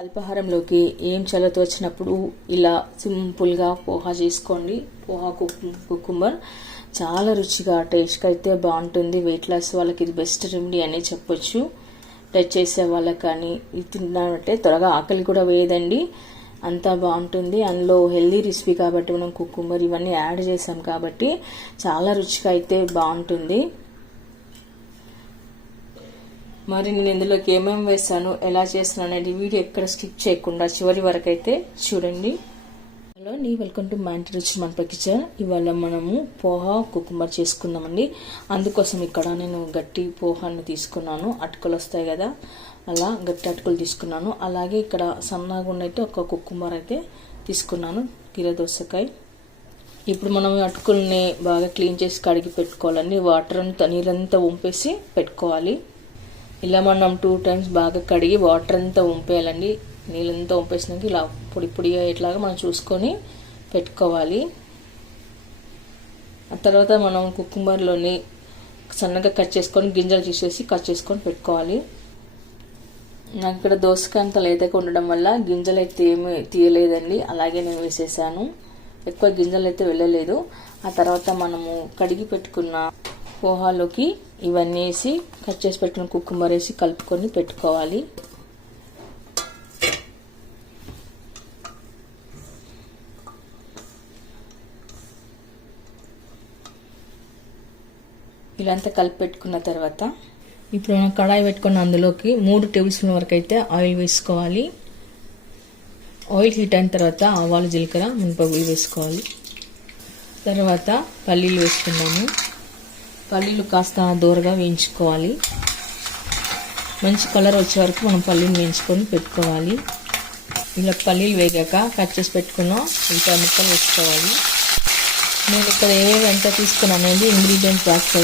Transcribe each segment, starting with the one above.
అల్పాహారంలోకి ఏం చల్లతో వచ్చినప్పుడు ఇలా సింపుల్గా పోహా చేసుకోండి. పోహా కుకుంబర్ చాలా రుచిగా టేస్ట్గా అయితే బాగుంటుంది. వెయిట్ లాస్ వాళ్ళకి ఇది బెస్ట్ రెమెడీ అనే చెప్పొచ్చు. టచ్ చేసే వాళ్ళకి కానీ ఇది తిన్నామంటే త్వరగా ఆకలి కూడా వేయదండి, అంతా బాగుంటుంది. అందులో హెల్దీ రెసిపీ కాబట్టి మనం కుకుంబర్ ఇవన్నీ యాడ్ చేసాం కాబట్టి చాలా రుచిగా అయితే బాగుంటుంది. మరి నేను ఇందులోకి ఏమేమి వేస్తాను, ఎలా చేస్తాను అనేది వీడియో ఎక్కడ స్కిప్ చేయకుండా చివరి వరకు అయితే చూడండి. హలో అండి, వెల్కమ్ టు మా ఇంటి రుచి మన కిచెన్. ఇవాళ మనము పోహా కుకుంబర్ చేసుకుందామండి. అందుకోసం ఇక్కడ నేను గట్టి పోహాన్ని తీసుకున్నాను. అటుకులు వస్తాయి కదా, అలా గట్టి అటుకులు తీసుకున్నాను. అలాగే ఇక్కడ సన్నగా అయితే ఒక కుకుంబర్ అయితే తీసుకున్నాను, కీరదోసకాయ. ఇప్పుడు మనం అటుకుల్ని బాగా క్లీన్ చేసి కడిగి పెట్టుకోవాలండి. వాటర్ అంతా నీళ్ళంతా వంపేసి పెట్టుకోవాలి. ఇలా మనం 2 times బాగా కడిగి వాటర్ అంతా వంపేయాలండి. నీళ్ళంతా వంపేసినాక ఇలా పొడి పొడిగా ఇట్లాగా మనం చూసుకొని పెట్టుకోవాలి. ఆ తర్వాత మనం కుకుంబర్లోని సన్నగా కట్ చేసుకొని గింజలు తీసేసి కట్ చేసుకొని పెట్టుకోవాలి. నాకు ఇక్కడ దోసకాయ అంత లేతగా ఉండడం వల్ల గింజలు అయితే ఏమి తీయలేదండి, అలాగే నేను వేసేసాను. ఎక్కువ గింజలు అయితే వెళ్ళలేదు. ఆ తర్వాత మనము కడిగి పెట్టుకున్న పోహాలోకి ఇవన్నీ వేసి కట్ చేసి పెట్టుకున్న కుకుంబర్ వేసి కలుపుకొని పెట్టుకోవాలి. ఇలాంతా కలిపి పెట్టుకున్న తర్వాత ఇప్పుడు మనం కడాయి పెట్టుకున్న అందులోకి 3 tablespoon వరకు అయితే ఆయిల్ వేసుకోవాలి. ఆయిల్ హీట్ అయిన తర్వాత ఆవాలు, జీలకర్ర, మినపగుళ్ళు వేసుకోవాలి. తర్వాత పల్లీలు వేసుకున్నాము. పల్లీలు కాస్త దూరగా వేయించుకోవాలి. మంచి కలర్ వచ్చే వరకు మనం పల్లీలు వేయించుకొని పెట్టుకోవాలి. ఇలా పల్లీలు వేగాక కట్ చేసి పెట్టుకున్న ఉల్లిపాయ ముక్కలు వేసుకోవాలి. నేను ఇక్కడ ఏవేవి ఎంత తీసుకున్నాను అనేది ఇంగ్రీడియంట్ బాక్స్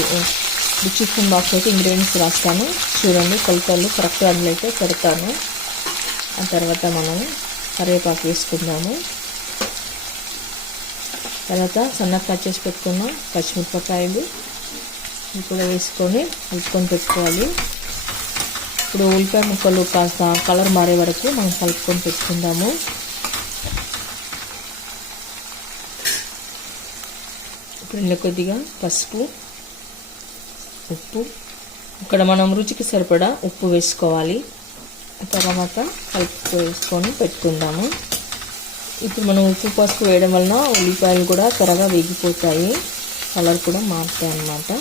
డిస్క్రిప్షన్ బాక్స్ అయితే ఇంగ్రీడియంట్స్ రాస్తాను, చూడండి. కొలతలు కరెక్ట్గా అందులో అయితే పెడతాను. ఆ తర్వాత మనం కరివేపాకు వేసుకుందాము. తర్వాత సన్నగా కట్ చేసి పెట్టుకున్న పచ్చిమిరపకాయలు కూడా వేసుకొని కలుపుకొని పెట్టుకోవాలి. ఇప్పుడు ఉల్లిపాయ ముక్కలు కాస్త కలర్ మారే వరకు మనం కలుపుకొని పెట్టుకుందాము. ఇప్పుడు ఇందులో కొద్దిగా పసుపు, ఉప్పు, ఇక్కడ మనం రుచికి సరిపడా ఉప్పు వేసుకోవాలి. తర్వాత వేసుకొని పెట్టుకుందాము. ఇప్పుడు మనం ఉప్పు పసుపు వేయడం వలన ఉల్లిపాయలు కూడా త్వరగా వేగిపోతాయి, కలర్ కూడా మారుతాయి అన్నమాట.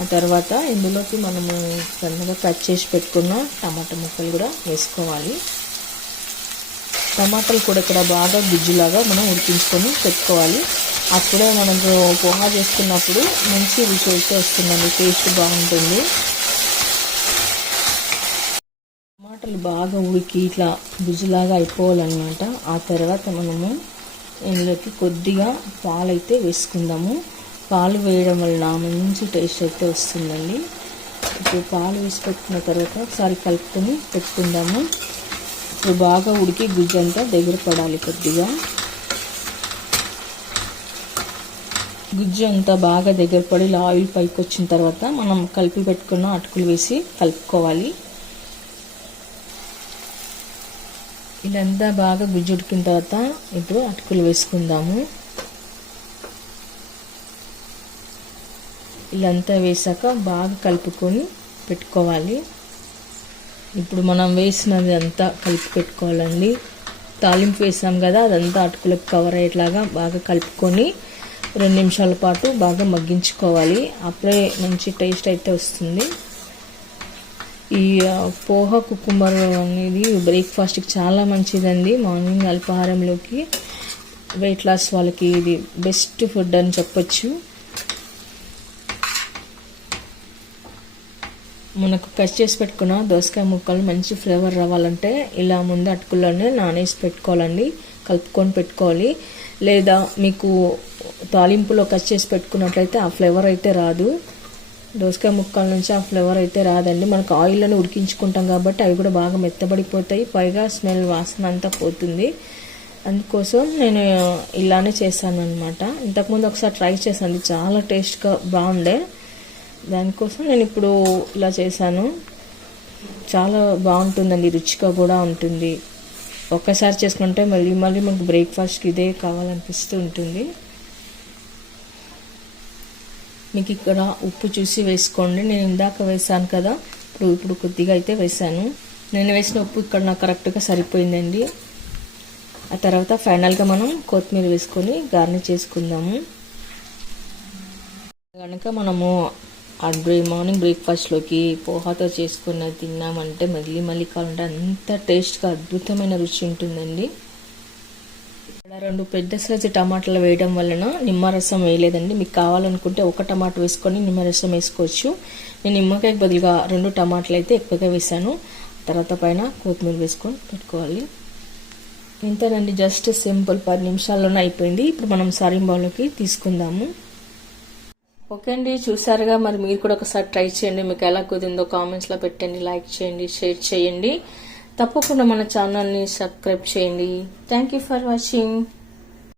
ఆ తర్వాత ఇందులోకి మనము సన్నగా కట్ చేసి పెట్టుకున్న టమాటా ముక్కలు కూడా వేసుకోవాలి. టమాటాలు కూడా ఇక్కడ బాగా గుజ్జులాగా మనం ఉడికించుకొని పెట్టుకోవాలి. అప్పుడే మనకు పోహా చేసుకున్నప్పుడు మంచి రుచి అయితే వస్తుందండి, టేస్ట్ బాగుంటుంది. టమాటాలు బాగా ఉడికి ఇట్లా గుజ్జులాగా అయిపోవాలన్నమాట. ఆ తర్వాత మనము ఇందులోకి కొద్దిగా పాలు అయితే వేసుకుందాము. పాలు వేయడం వలన మంచి టేస్ట్ అయితే వస్తుందండి. ఇప్పుడు పాలు వేసి పెట్టుకున్న తర్వాత ఒకసారి కలుపుకొని పెట్టుకుందాము. ఇప్పుడు బాగా ఉడికి గుజ్జు అంతా దగ్గర పడాలి. కొద్దిగా గుజ్జు అంతా బాగా దగ్గర పడి ఆయిల్ పైకి వచ్చిన తర్వాత మనం కలిపి పెట్టుకున్న అటుకులు వేసి కలుపుకోవాలి. ఇదంతా బాగా గుజ్జు ఉడికిన తర్వాత ఇప్పుడు అటుకులు వేసుకుందాము. ఇలాంతా వేసాక బాగా కలుపుకొని పెట్టుకోవాలి. ఇప్పుడు మనం వేసినది అంతా కలిపి పెట్టుకోవాలండి. తాలింపు వేసాం కదా, అదంతా అటుకులకు కవర్ అయ్యేట్లాగా బాగా కలుపుకొని 2 నిమిషాల పాటు బాగా మగ్గించుకోవాలి. అప్పుడే మంచి టేస్ట్ అయితే వస్తుంది. ఈ పోహా కుకుంబర్ అనేది బ్రేక్ఫాస్ట్కి చాలా మంచిదండి. మార్నింగ్ అల్పాహారంలోకి వెయిట్ లాస్ వాళ్ళకి ఇది బెస్ట్ ఫుడ్ అని చెప్పొచ్చు. మనకు కట్ చేసి పెట్టుకున్న దోసకాయ ముక్కలు మంచి ఫ్లేవర్ రావాలంటే ఇలా ముందు అటుకుల్లోనే నానేసి పెట్టుకోవాలండి, కలుపుకొని పెట్టుకోవాలి. లేదా మీకు తాలింపులో కట్ చేసి పెట్టుకున్నట్లయితే ఆ ఫ్లేవర్ అయితే రాదు. దోసకాయ ముక్కల నుంచి ఆ ఫ్లేవర్ అయితే రాదండి. మనకు ఆయిల్లోనే ఉడికించుకుంటాం కాబట్టి అవి కూడా బాగా మెత్తబడిపోతాయి, పైగా స్మెల్ వాసన అంతా పోతుంది. అందుకోసం నేను ఇలానే చేశాను అనమాట. ఇంతకుముందు ఒకసారి ట్రై చేశాను, చాలా టేస్ట్గా బాగుండే. దానికోసం నేను ఇప్పుడు ఇలా చేశాను. చాలా బాగుంటుందండి, రుచిగా కూడా ఉంటుంది. ఒక్కసారి చేసుకుంటే మళ్ళీ మళ్ళీ మనకు బ్రేక్ఫాస్ట్కి ఇదే కావాలనిపిస్తూ ఉంటుంది. మీకు ఇక్కడ ఉప్పు చూసి వేసుకోండి. నేను ఇందాక వేసాను కదా, ఇప్పుడు కొద్దిగా అయితే వేసాను. నేను వేసిన ఉప్పు ఇక్కడ నాకు కరెక్ట్గా సరిపోయిందండి. ఆ తర్వాత ఫైనల్గా మనం కొత్తిమీర వేసుకొని గార్నిష్ చేసుకుందాము. కనుక మనము మార్నింగ్ బ్రేక్ఫాస్ట్లోకి పోహాతో చేసుకున్న తిన్నామంటే మళ్ళీ మళ్ళీ కావాలంటే అంత టేస్ట్గా అద్భుతమైన రుచి ఉంటుందండి. ఇక్కడ 2 పెద్ద సైజు టమాటాలు వేయడం వలన నిమ్మరసం వేయలేదండి. మీకు కావాలనుకుంటే ఒక టమాటా వేసుకొని నిమ్మరసం వేసుకోవచ్చు. నేను నిమ్మకాయకి బదులుగా 2 టమాటాలు అయితే ఎక్కువగా వేసాను. తర్వాత పైన కొత్తిమీర వేసుకొని పెట్టుకోవాలి. ఇంతేనండి, జస్ట్ సింపుల్ 10 నిమిషాల్లోనే అయిపోయింది. ఇప్పుడు మనం సర్వింగ్ బౌల్లోకి తీసుకుందాము. ఓకే అండి, చూసారుగా. మరి మీరు కూడా ఒకసారి ట్రై చేయండి. మీకు ఎలా కుదిరిందో కామెంట్స్లో పెట్టండి, లైక్ చేయండి, షేర్ చేయండి. తప్పకుండా మన ఛానల్ని సబ్స్క్రైబ్ చేయండి. Thank you for watching.